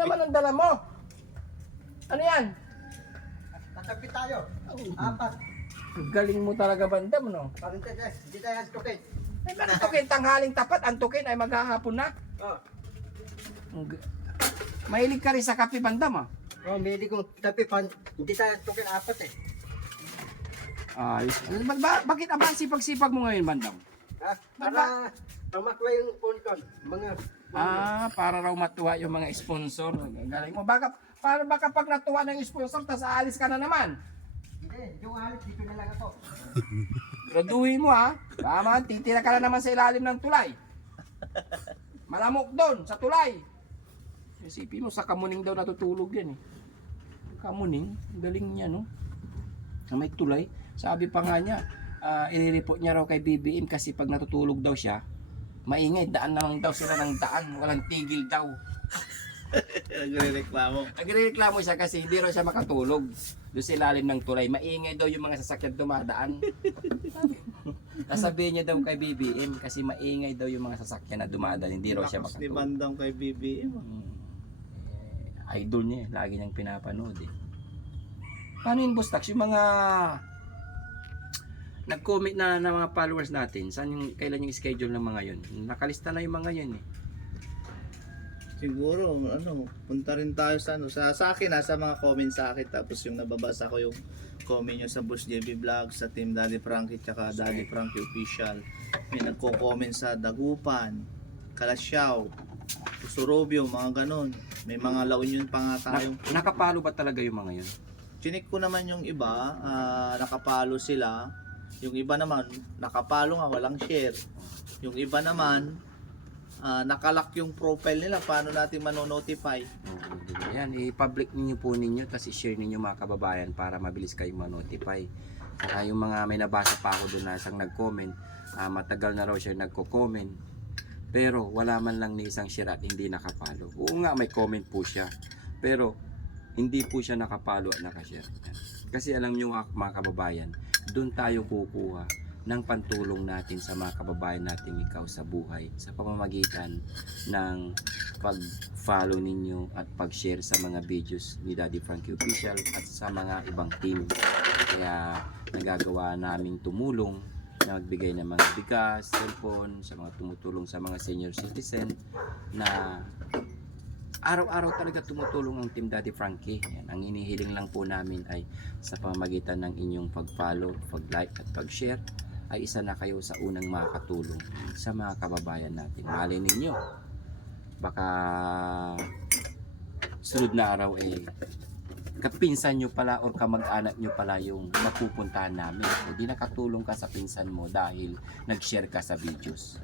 naman ang dala mo? Ano yan? Natapi tayo. Apat. Ang galing mo talaga, Bandam, no? Parinta guys, hindi tayo antukin. Ay, antukin, tanghaling tapat, antukin ay maghahapon na. Oh. Mahilig ka rin sa kape, Bandam, ah. Oh, hindi ko tapi hindi tayo antukin apat eh. Ayos. Bakit ang sipag-sipag mo ngayon, Bandam? Ha? Para tumakwa yung ponton. Mga Para raw matuwa yung mga sponsor. Galing mo. Baka pag natuwa ng sponsor, tas aalis ka na naman. hindi, yung alis dito na lang ako. Graduhin mo, ha. Tama, titira ka na naman sa ilalim ng tulay. Malamok doon, sa tulay. Isipin mo, sa Kamuning daw natutulog yan, eh. Kamuning, galing niya, no? Na may tulay. Sabi pa nga niya, i-report niya raw kay BBM kasi pag natutulog daw siya, maingay, daan na lang daw sila ng daan, walang tigil daw. Nagre-reklamo siya kasi hindi raw siya makatulog doon sa ilalim ng tulay. Maingay daw yung mga sasakyan dumadaan. Sasabihin niya daw kay BBM kasi maingay daw yung mga sasakyan na dumadaan, hindi raw siya Lakas ni makatulog. Bandang kay BBM. Idol niya, lagi niyang pinapanood, eh. Paano yung Boss Tax? Yung mga nag-comment na ng mga followers natin, kailan yung schedule ng mga yun? Nakalista na yung mga yun, eh. Siguro, punta rin tayo sa sa akin, sa mga comments sa akin. Tapos yung nababasa ko yung comment nyo sa Boss JB Vlog, sa Team Daddy Frankie, tsaka Daddy Frankie Official. May nagko-comment sa Dagupan, Kalasyaw, Surobio, mga ganon. May mga La Union pa nga tayo. Nakapalo ba talaga yung mga yun? Chinik ko naman yung iba, nakapalo sila. Yung iba naman, nakapalo nga, walang share. Yung iba naman, nakalock yung profile nila. Paano natin manonotify? Ayan, i-public ninyo po ninyo, tapos i-share ninyo mga kababayan para mabilis kayong ma-notify. Saka yung mga may nabasa pa ako doon na isang nag-comment, matagal na raw siya nagko-comment, pero wala man lang ni isang share at hindi nakapalo. Oo nga, may comment po siya, pero hindi po siya nakapalo at nakashare. Kasi alam nyo mga kababayan, doon tayo kukuha ng pantulong natin sa mga kababayan nating ikaw sa buhay sa pamamagitan ng pag-follow ninyo at pag-share sa mga videos ni Daddy Frankie Official at sa mga ibang team. Kaya nagagawa naming tumulong na magbigay ng mga bigas, cellphone sa mga tumutulong sa mga senior citizen na araw-araw talaga tumutulong ang Team Daddy Frankie. Yan, ang inihiling lang po namin ay sa pamamagitan ng inyong pag-follow, pag-like at pag-share ay isa na kayo sa unang makakatulong sa mga kababayan natin. Malay ninyo, baka sunod na araw kapinsan nyo pala or kamag-anak nyo pala yung mapupuntahan namin. O di nakatulong ka sa pinsan mo dahil nag-share ka sa videos.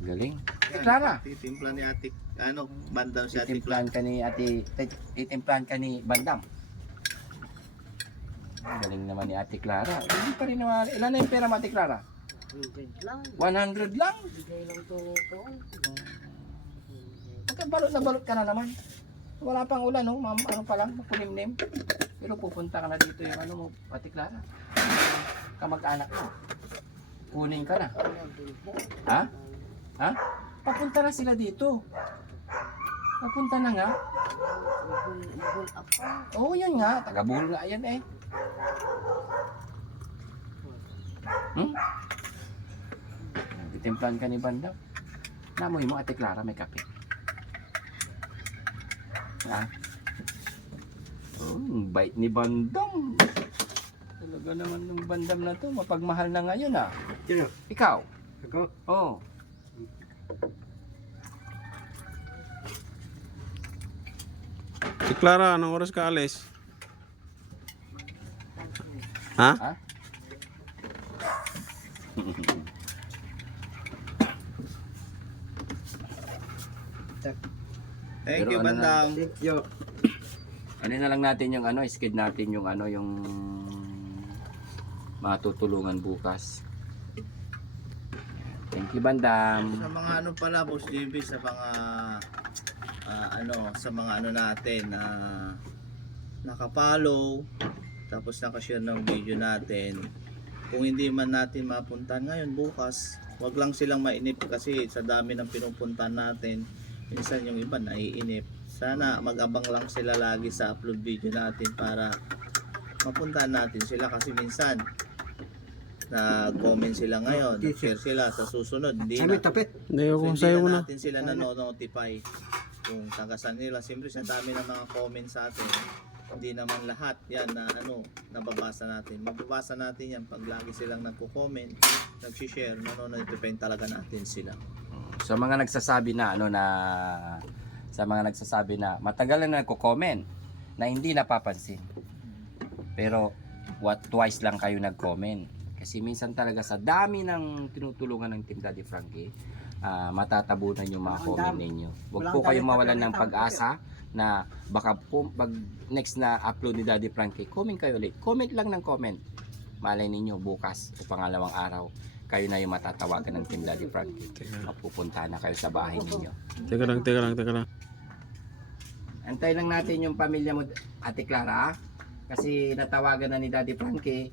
Galing. Clara, Titimplan ni Ate, Bandang si Ate itimplahan ka ni itimplahan ka ni Bandam. Galing naman ni Ate Clara. Hindi pa rin naman. Ilan na yung pera mo, Ate Clara? 100 lang. 100 lang? Bigay lang to ko. At balot na balot ka na naman. Wala pang ulan, no? Ano pa lang, makulimlim. Pero pupunta ka na dito yung ano mo, Ate Clara. Kamag-anak mo. Kunin ka na. Ha? Ha? Papunta na sila dito. Papunta na nga. Bugol ako. Oo, yan nga. Taga-Bohol nga yan, eh. Titimplahan ka ni Bandam. Namoy mo, Ate Clara, may kape. Ha? Oh, bait ni Bandam. Talaga naman yung Bandam na to. Mapagmahal na ngayon, ah. Sino? Ikaw? Ako? Oo. Si Clara, anong oras ka alis? Ha? Ha? Thank Pero you, ano Bandang. Thank you. Ano na lang natin yung skid natin yung yung matutulungan bukas. Thank you, Bandam. Sa mga pala, Boss JB, sa mga sa mga natin nakapollow tapos nakashare ng video natin. kung hindi man natin mapuntahan ngayon, bukas, wag lang silang mainip kasi sa dami ng pinupuntahan natin, minsan yung iba naiinip. Sana mag-abang lang sila lagi sa upload video natin para mapuntahan natin sila kasi minsan na-comment sila ngayon, share sila sa susunod, hindi Kami na. tapit. Hindi ako So, sa'yo hindi muna. na natin sila nanonotify kung tagasan nila. Siyempre sa dami ng mga comments sa atin, hindi naman lahat yan na nababasa natin. Mababasa natin yan pag lagi silang nagko-comment, nag-share, nanonotify talaga natin sila. Sa mga nagsasabi na matagal na nagko-comment na hindi napapansin. Pero twice lang kayo nag-comment. Kasi minsan talaga sa dami ng tinutulungan ng Team Daddy Frankie, matatabunan yung mga comment ninyo. Huwag po kayong mawalan ng pag-asa na baka po pag next na upload ni Daddy Frankie, comment kayo ulit. Comment lang ng comment. Malay ninyo bukas o pangalawang araw, kayo na yung matatawagan ng Team Daddy Frankie. Mapupunta na kayo sa bahay ninyo. Teka lang. Antay lang natin yung pamilya mo, Ate Clara, kasi natawagan na ni Daddy Frankie.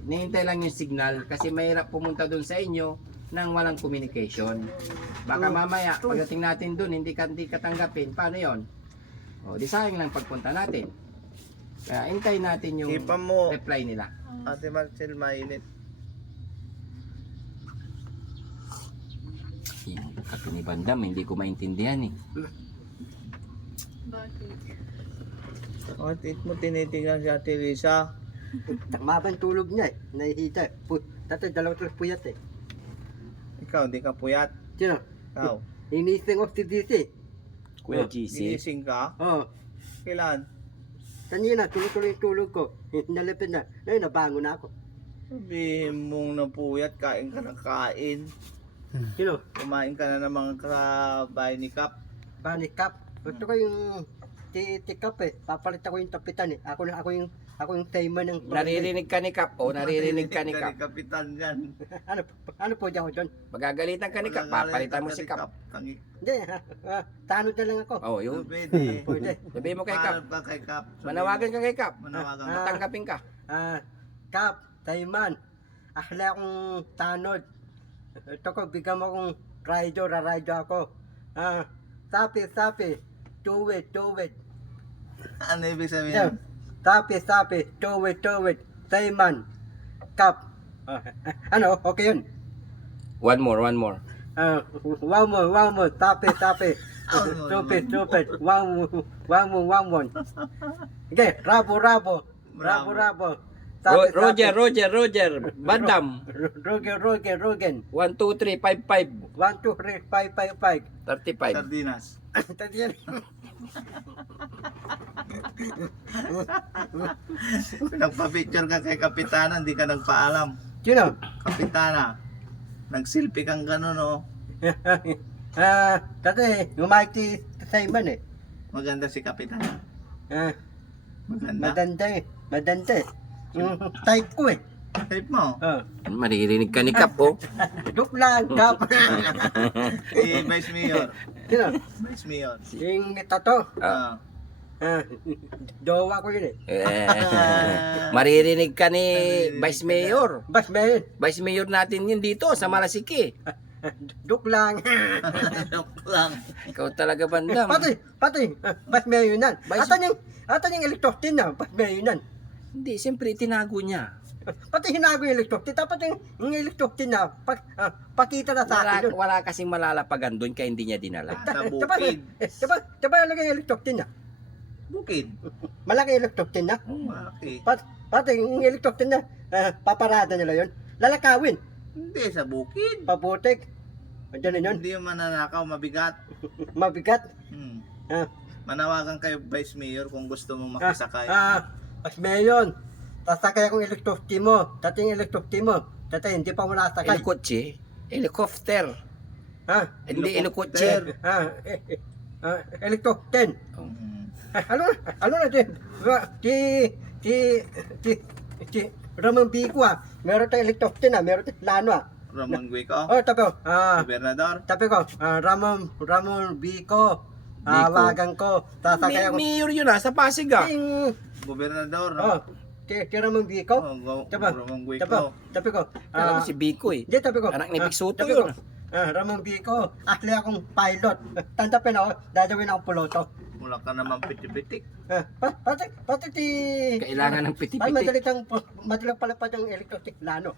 Nihintay lang yung signal kasi mahirap pumunta dun sa inyo nang walang communication. Baka mamaya, pagdating natin dun, hindi katanggapin. Paano yon? Di sayang lang pagpunta natin. Kaya hintay natin yung Ipa mo, reply nila. Ate Marcel, mainit. Yung kape ni Bandam, hindi ko maintindihan eh. Bakit mo tinitingnan si Ate Lisa? Maban tulog niya eh. Nahihita eh. Tatay, dalawa tulos puyat eh. Ikaw, di ka puyat. Sino? Ikaw, Inising of si DC. Kuya GC. ginising ka? Oo. Kailan? Kanina, tuloy-tuloy yung tulog ko. Nalipid na. Ngayon, nabangon na ako. Sabihin mong napuyat, kain ka ng kain. Sino? Kumain ka na ng mga kabahay ni Kap. Bunny Cup. Gusto ko yung tikap eh. Papalit ako yung tapitan eh. Ako yung timer ng... Naririnig ka ni Kap, naririnig ka ni Kap. Kapitan yan. Ano po dyan ko doon? Magagalitan ka ni Kap, papalitan mo si Kap. Hindi, tanod na lang ako. Yun. Pwede. Pwede. Sabihin mo kay Kap. Paano ka kay Kap? Manawagan ka kay Kap. Manawagan ka. Matanggapin ka. Kap, Taiman. Ahla akong tanod. Ito ko, bigyan mo akong rarido ako. Sapi. Do it. Ano ibig Yeah. sabihin? Sapi. Do it. Taiman. Kap. Ano? Okay yun. One more. One more. Sapi. Stupid. One more. Okay, rabo. Sapi. Roger. Bandam. Rogen. 1, 2, 3, 5, 5. 1, 2, 3, 5. 35. Sardinas. Tadiyan. Nagpa-picture ka kay Kapitana, hindi ka nagpaalam. Sino? Kapitana, nagsilpi kang gano'n, oh. Dati, umahit si Simon eh. Maganda si Kapitana. Maganda. Madanda eh. Yung type ko eh. Type mo. Maririnig ka ni Kap, Duk lang, Kap. Si Vice Mayor. Sino? Vice Mayor. Yung tato. Ah. Jowa ko yun eh. Maririnig ka ni Vice Mayor. Bas may Vice Mayor natin yun dito sa Malasiki. duk lang. Joke lang. Ikaw talaga, Bandam. Pati. Bas may yun nan. Ata yung electroctin na. Bas may yun nan. Hindi, siyempre tinago niya. Pati hinago yung electroctin. Dapat yung electroctin na pakita na sa akin yun. Wala kasing malalapagan doon kaya hindi niya dinala. Sa bukid. Diba lagay yung electroctin na? Bukid. Malaki yung electroctin na. Bakit? Pati yung electroctin na, paparada nila yun. Lalakawin. Hindi, sa bukid. Pabutik. Diyan na yun. Hindi yung mananakaw, mabigat. Mabigat. Ah, Manawagan kayo Vice Mayor kung gusto mong makisakay. Mas mayon. Sasakay akong electroctin mo. Dati yung electroctin mo. Dati hindi pa wala sakay. Helicopter. Helicopter. Ha? Hindi helicopter. Electroctin. Ano na din? Si Ramon Bico meron tayong electroctin meron tayong lano Ramon Guico. tabi ko. Gobernador. Tabi ko. Ramon Bico. Wagan ko. Sasakay ako. Mayor yun sa Pasig Ting, Gobernador. No? Ramon Biko. Taba, Ramon tabi ko. Alam mo si Biko eh. Hindi, tabi ko. Anak ni Vic Soto tabi yun. ko. Ramon Biko, actually akong pilot. Tandapin ako, dadawin akong piloto. Wala ka naman pitik-pitik. Pati ti... Kailangan ng Ay, piti-piti. madaling palapad ang elektrotiklano.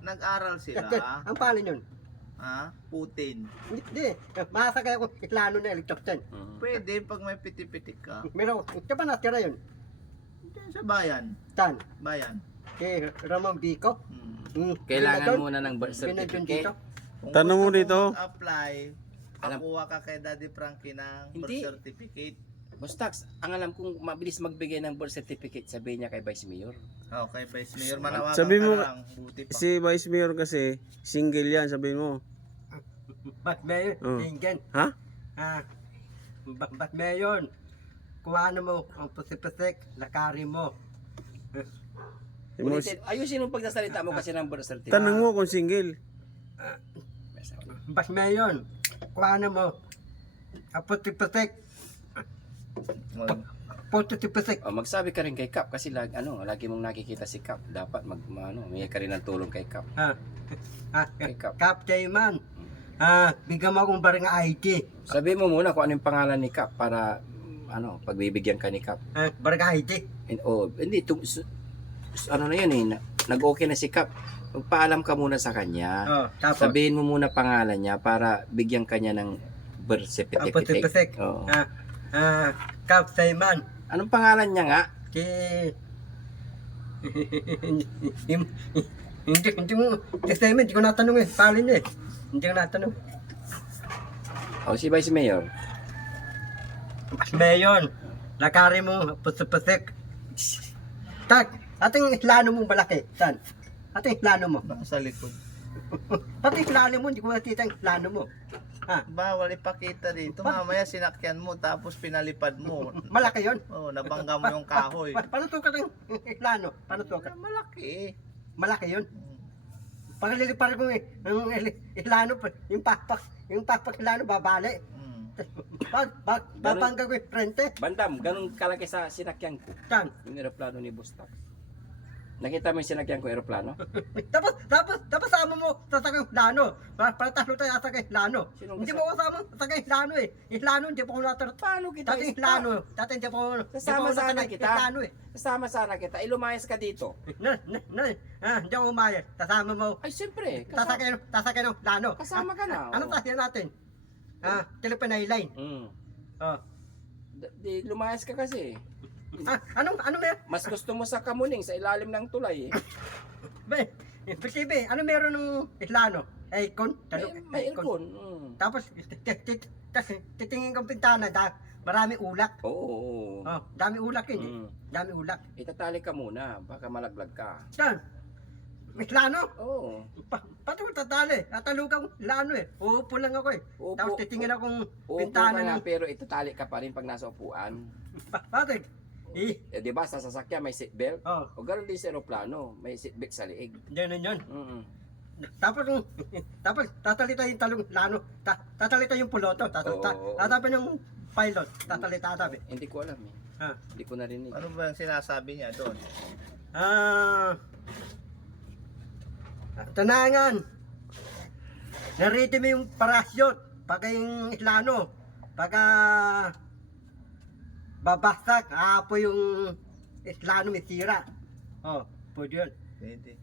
Nag-aral sila. Ang palin yun. Ha? Putin. Hindi, masakay akong iklano na elektrokten. Pwede pag may pitik-pitik ka. Meron, diba natira yun? Sa bayan. Tan, Bayan. kay Ramon Biko. Kailangan muna ng birth Binadyon certificate. dito. Kung Tanong mo gusto dito. apply, Alam- pakuha ka kay Daddy Frankie ng birth Hindi. certificate. Bostax, ang alam kong mabilis magbigay ng birth certificate, sabihin niya kay Vice Mayor. Okay, Vice Mayor, manawagan Sabi ka mo, na lang. Buti pa. Si Vice Mayor kasi, single yan, sabihin mo. Ba't mayon? Oh. Tinggan. Ha? Ba't mayon? Kuhanan mo ang pusik-pusik, lakari mo. Ayusin mo pagsasalita mo kasi ng birth certificate. Tanong mo kung single. Ba't mayon? Kuhanan mo ang pusik-pusik, pusik-pusik. Oh, magsabi ka rin kay Kap kasi lagi mong nakikita si Kap. Dapat may ka rin ng tulong kay Kap. Kay Kap. Kaptayman. Bigyan mo akong barang ID. Sabi mo muna kung ano yung pangalan ni Kap para pagbibigyan ka ni Kap. Barang ID. Hindi ano na yun eh, nag-okay na si Kap. Magpaalam ka muna sa kanya. Tapos, Sabihin mo muna pangalan niya para bigyan kanya ng birth ang certificate. pusik-pusik. Oo. Kaptayman. Anong pangalan niya nga? Si... Hindi mo, hindi ko natanong eh. Palin eh. Hindi ko natanong. Si Vice Mayor. Mas mayon. Lakari mo, pusik-pusik. Tak, ating iklano mo malaki. Tan. Ating iklano mo. Nasa likod. Pati iklano mo, hindi ko nakita ang iklano mo. Bawal ipakita dito. Mamaya sinakyan mo tapos pinalipad mo. Malaki yon. Nabangga mo yung kahoy. Paano sukat ang iklano? Paano sukat? Malaki. Malaki yon. Pag lilipar ko ang iklano, yung pakpak iklano, babali. Babangga ko yung frente. Bandam, ganun kalaki sa sinakyan ko. Tan. Yung aeroplano ni Bustak. Nakita mo yung sinakyan ko aeroplano? Tapos sama mo sa sakang iklano. Para talo tayo sa sakang iklano. Sinong Hindi mo ako sama sa sakang iklano eh. Iklano, hindi po ako natarot. Paano kita Dati iklano. Dati hindi po ako Sasama sana kita. iklano eh. Kasama sana kita. Lumayas ka dito. Hindi ako umayas. Kasama mo. Ay, siyempre. Tasakay ng plano. Kasama ka na. Ano tasya natin? Telephone line. Lumayas ka kasi. Ano meron? Mas gusto mo sa Kamuning, sa ilalim ng tulay eh. Bisibe, ano meron ng iklano? Aircon? May aircon. Tapos, titingin kong pintana, marami ulak. Oo. Dami ulak yun. Dami ulak. Itatali ka muna, baka malaglag ka. Yan. Iklano? Oo. Pati ko tatali. Tatalugan ko iklano eh. Uupo lang ako eh. Tapos titingin akong pintana nga, ng... pero itatali ka pa rin pag nasa upuan. Pati. Di ba sa sasakyan may seatbelt? O ganoon din sa aeroplano, may seatbelt sa liig. Ganun yun. Tapos tatalita yung talong lano, tatalita yung piloto, tatapin yung pilot, tatalita. Hindi ko alam eh. Hindi ko narinig. Ano ba yung sinasabi niya doon? Tanangan. Narito mo yung parachute, pagka yung iklano, pagka babastak, apo yung iklano may tira. Pwede yun. Pwede.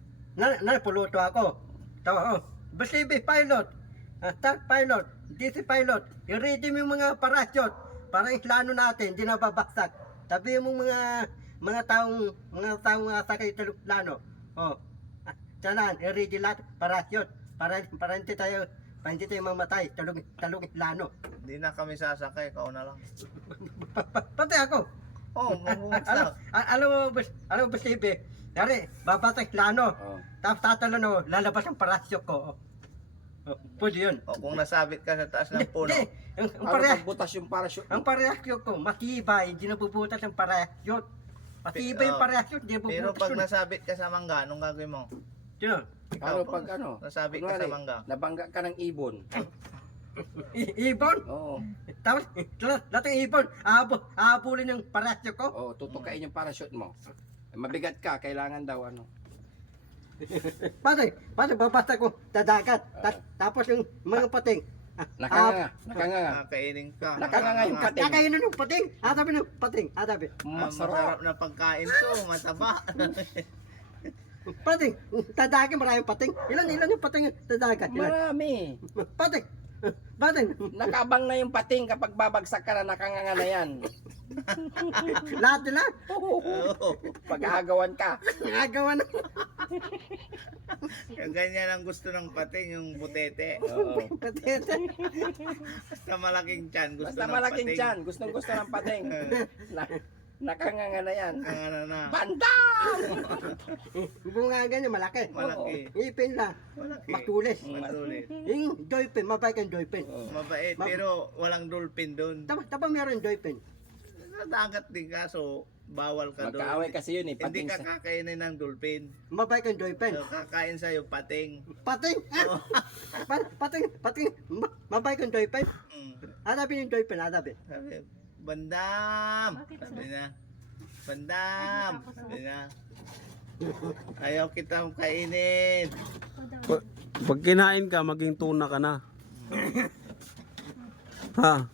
Piloto ako. Basibi, pilot. Tank pilot. DC pilot. I-ready mo yung mga parachute para iklano natin, hindi na babaksak. Tabi mo mga taong sakay sa plano. Tanan, i-ready lahat parachute para hindi tayo mamatay. Talong iklano. Hindi na kami sasakay, ikaw na lang. Pati ako. Alam mo basibi. Dari, babasa iklano. Tapos tatalo no, lalabas ang parachute ko. Pwede yun. Kung nasabit ka sa taas ng puno. Pagbutas yung parachute? Ang parachute ko, matibay, hindi nabubutas ang parachute. Matibay yung parachute, hindi nabubutas. Pero pag nasabit ka sa mangga, anong gagawin mo? Sino? Paano pag nasabit ka sa mangga? Nabangga ka ng ibon. Ibon? Oo. Mabigat ka, kailangan daw ano. Pare, babasta ko sa dagat. Tapos yung mga pating. Nakanganga. Kakainin ka. Nakanganga yung pating. Kakainin ng pating. Hatabi ng pating. Hatabi. Masarap na pagkain to, mataba. Pating. Sa dagat maraming pating. Ilan yung pating sa dagat? Ilan? Marami. Pating. Pating. Nakabang na yung pating kapag babagsak ka na, nakanganga na yan. Lahat nila. Pag-aagawan ka. Nagawa na. Yung ganyan ang gusto ng pating, yung butete. Oo. Pating. Basta malaking tiyan, gusto Basta ng malaking pating. tiyan, gustong gusto ng pating. Nakanganga na yan. Ano na, Bandam! Bunga ganyan malaki. malaki. Ngipin lang. Malaki. Matulis. Matulis. Yung joypin, mabay kang joypin. Mabait, pero walang dolphin doon. Tapa meron joypin. Sa dagat din kaso, bawal ka doon. Magkaaway kasi yun eh, Hindi pating ka sa... kakainin ng dolphin. Mabay kang joypin. So, kakain sa'yo pating. Pating! Pating! Mabay kang joypin. Hanapin yung joypin, hanapin. Sabi, bandam! Sabi na. Bandam! Sabi na. Ayaw kitang kainin. Pag kinain ka, maging tuna ka na. Ha?